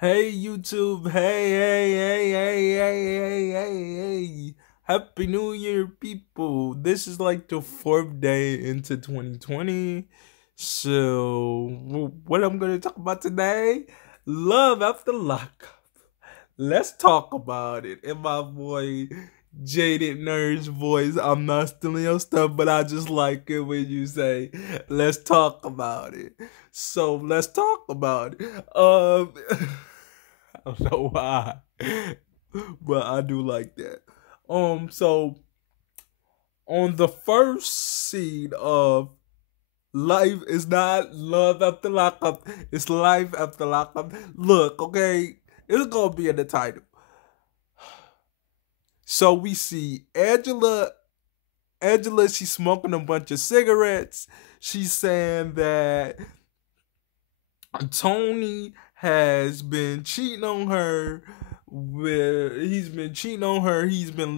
Hey YouTube, hey. Happy New Year, people. This is like the fourth day into 2020. So, what I'm going to talk about today? Love after lockup. Let's talk about it. In my boy Jaded Nerd's voice, I'm not stealing your stuff, but I just like it when you say, let's talk about it. So, let's talk about it. I don't know why, but I do like that. So on the first scene of life is not love after lockup, it's life after lockup. Look, okay, it's gonna be in the title. So we see Angela, she's smoking a bunch of cigarettes. She's saying that Tony has been cheating on her. Where he's been cheating on her, the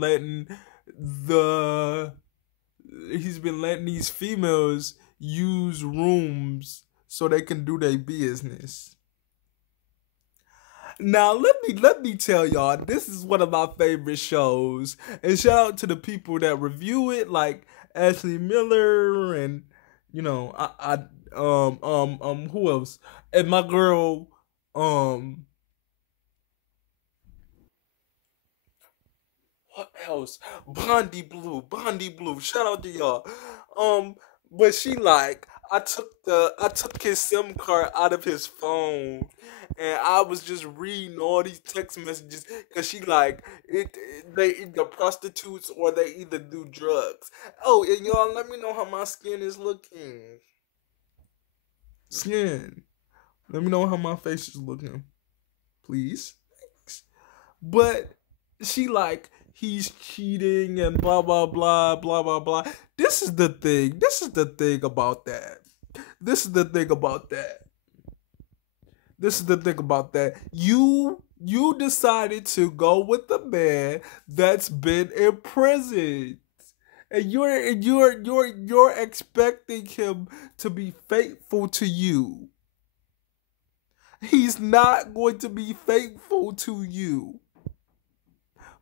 he's been letting these females use rooms so they can do their business. Now let me tell y'all, this is one of my favorite shows, and shout out to the people that review it, like Ashley Miller and who else, and my girl um what else? Bondi Blue. Shout out to y'all. But she like, I took his SIM card out of his phone, and I was just reading all these text messages because she like they either prostitutes or they either do drugs. Oh, and y'all, let me know how my skin is looking. Skin. Let me know how my face is looking, please. Thanks. But she like, he's cheating and blah blah blah blah blah blah. This is the thing. This is the thing about that. This is the thing about that. This is the thing about that. You decided to go with a man that's been in prison. And you're expecting him to be faithful to you. He's not going to be faithful to you.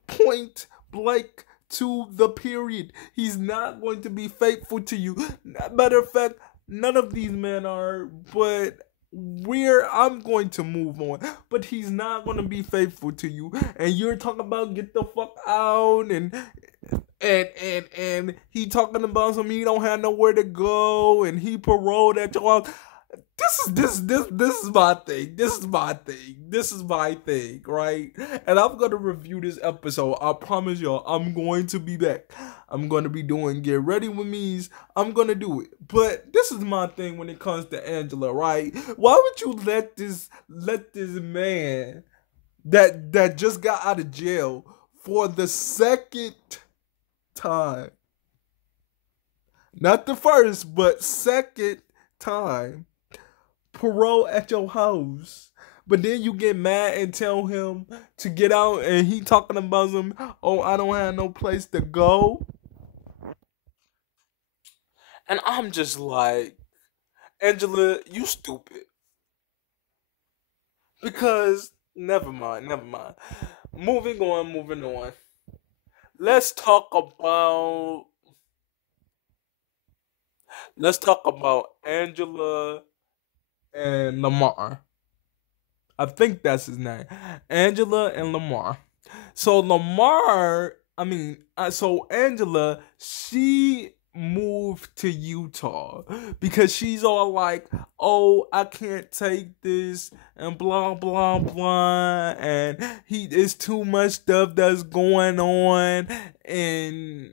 Point blank to the period. He's not going to be faithful to you. Matter of fact, none of these men are, but I'm going to move on. But he's not going to be faithful to you. And you're talking about get the fuck out, and he talking about some, he don't have nowhere to go, and he paroled at your house. This is my thing. This is my thing, right? And I'm gonna review this episode. I promise y'all, I'm going to be back. I'm gonna be doing get ready with me's. I'm gonna do it. But this is my thing when it comes to Angela, right? Why would you let this man that just got out of jail for the second time, not the first, but second time, parole at your house, but then you get mad and tell him to get out, and he talking about some, oh, I don't have no place to go, and I'm just like, Angela, you stupid. Because never mind. Moving on. Let's talk about Angela and Lamar. I think that's his name. Angela and Lamar. So so Angela, she moved to Utah because she's all like, oh, I can't take this and blah blah blah, and it's too much stuff that's going on, and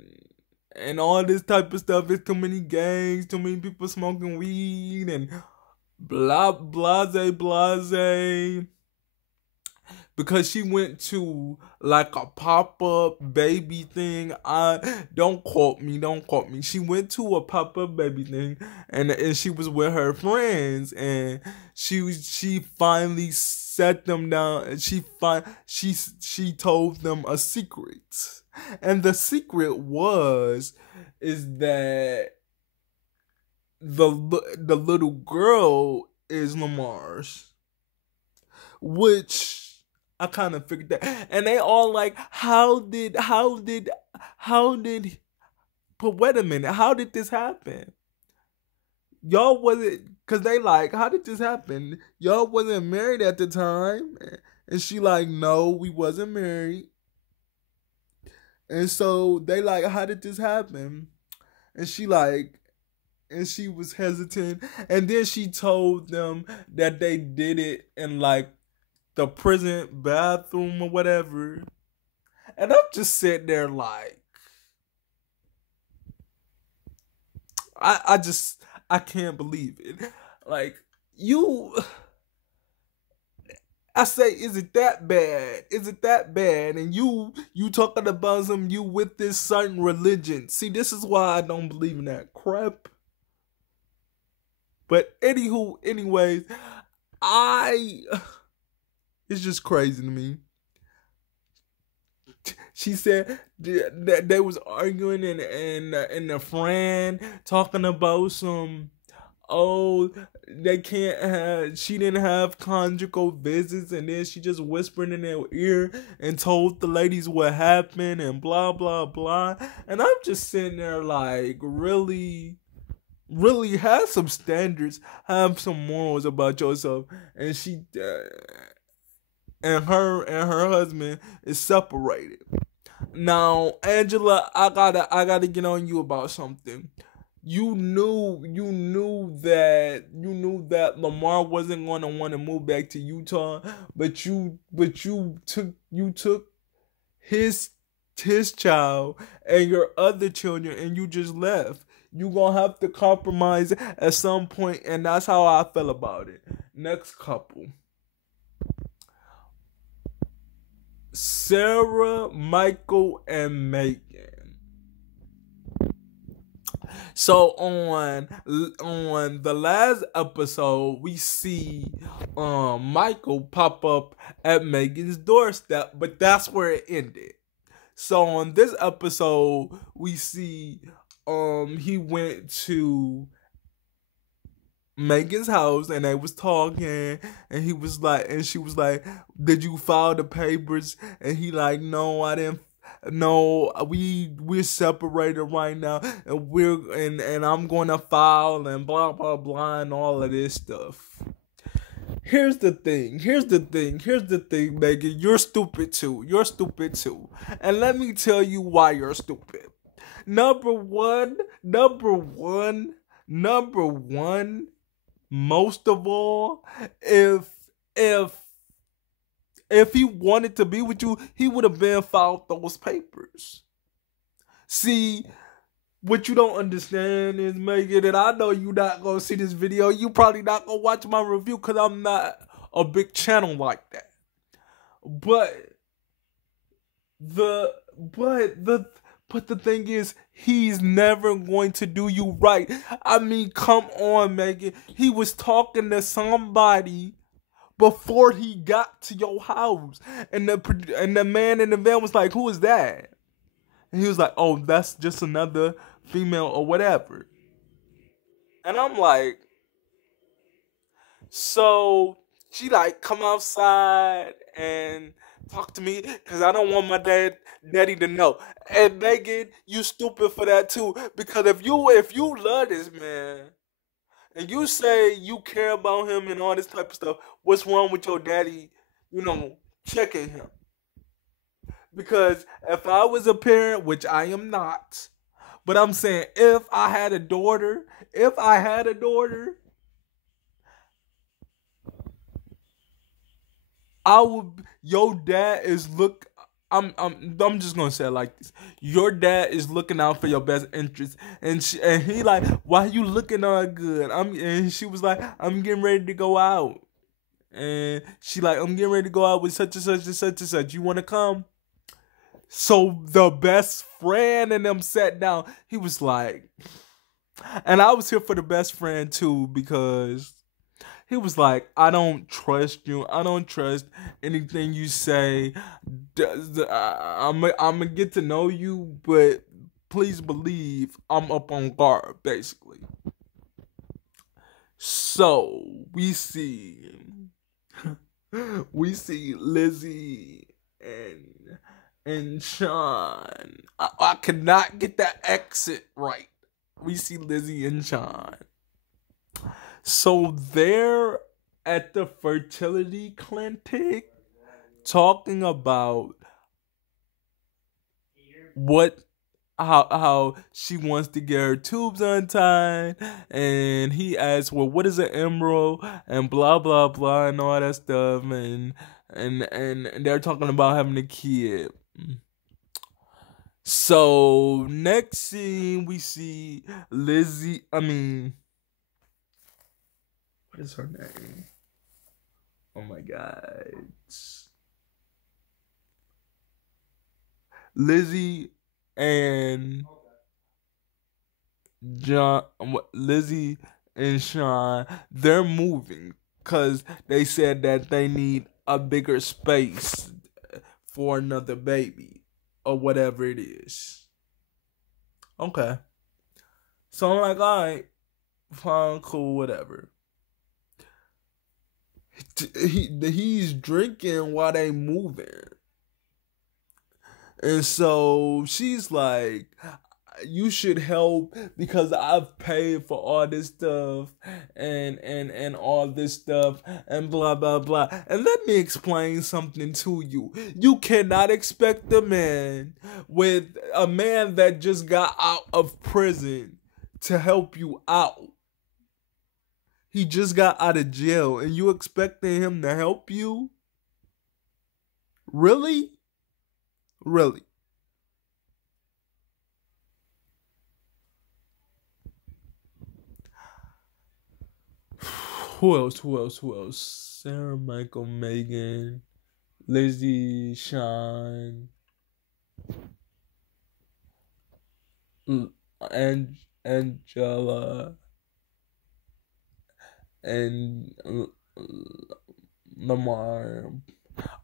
all this type of stuff. It's too many gangs, too many people smoking weed, and blah blase, because she went to like a pop-up baby thing. I don't quote me. She went to a pop-up baby thing, and she was with her friends, and she finally set them down, and she told them a secret. And the secret is that the little girl is Lamar's. which I kind of figured that. And they all like, how did, but wait a minute, how did this happen? Y'all wasn't, cause they like, how did this happen? Y'all wasn't married at the time. And she like, no, we wasn't married. And so they like, how did this happen? And she like, and she was hesitant. And then she told them that they did it in like the prison bathroom or whatever. And I'm just sitting there like, I can't believe it. Like, I say, is it that bad? Is it that bad? And you talking about you with this certain religion. See, this is why I don't believe in that crap. But anyways, it's just crazy to me. She said that they was arguing and a friend talking about some, oh, they can't have, she didn't have conjugal visits, and then she just whispered in their ear and told the ladies what happened and blah blah blah. And I'm just sitting there like, really have some standards, have some morals about yourself. And she and her husband is separated. Now, Angela, I gotta get on you about something. You knew that Lamar wasn't gonna want to move back to Utah, but you took his child and your other children and you just left. You gonna have to compromise at some point, and that's how I feel about it. Next couple. Sarah, Michael, and Megan. So on the last episode, we see Michael pop up at Megan's doorstep, but that's where it ended. So on this episode, we see he went to Megan's house and they was talking, and he was like, and she was like, did you file the papers? And he like, no, I didn't. No, we're separated right now, and I'm gonna file and blah blah blah and all of this stuff. Here's the thing, Megan. You're stupid too. And let me tell you why you're stupid. Number one, most of all, if he wanted to be with you, he would have been filed those papers. See, what you don't understand is, Megan, and I know you not going to see this video. You probably not going to watch my review because I'm not a big channel like that. But the thing is, he's never going to do you right. I mean, come on, Megan. He was talking to somebody before he got to your house, and the man in the van was like, who is that? And he was like, oh, that's just another female or whatever. And I'm like, so she like, come outside and talk to me because I don't want my daddy to know. And Megan, you stupid for that too, because if you love this man and you say you care about him and all this type of stuff, what's wrong with your daddy, checking him? Because if I was a parent, which I am not, but I'm saying if I had a daughter, I would. Your dad is I'm just gonna say it like this. Your dad is looking out for your best interest, and he like, why you looking all good? And she was like, I'm getting ready to go out, and she like, I'm getting ready to go out with such and such and such and such. You want to come? So the best friend and them sat down. He was like, and I was here for the best friend too, because he was like, I don't trust you. I don't trust anything you say. I'm going to get to know you, but please believe I'm up on guard, basically. So, we see We see Lizzie and Sean. I could not get that exit right. We see Lizzie and Sean. So they're at the fertility clinic talking about what how she wants to get her tubes untied, and he asks, well, what is an emerald, and blah blah blah and all that stuff, and they're talking about having a kid. So next scene we see Lizzie, what is her name? Oh my god. Lizzie and Lizzie and Sean, they're moving because they said that they need a bigger space for another baby or whatever it is. Okay. So I'm like, all right, fine, cool, whatever. He's drinking while they moving. And so she's like, you should help because I've paid for all this stuff and all this stuff and blah blah blah. And let me explain something to you. You cannot expect a man that just got out of prison to help you out. He just got out of jail and you expecting him to help you? Really? Really? Who else? Sarah, Michael, Megan, Lizzie, Sean, and Angela, and Lamar.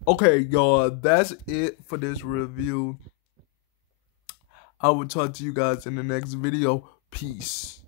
Okay, y'all, that's it for this review. I will talk to you guys in the next video. Peace.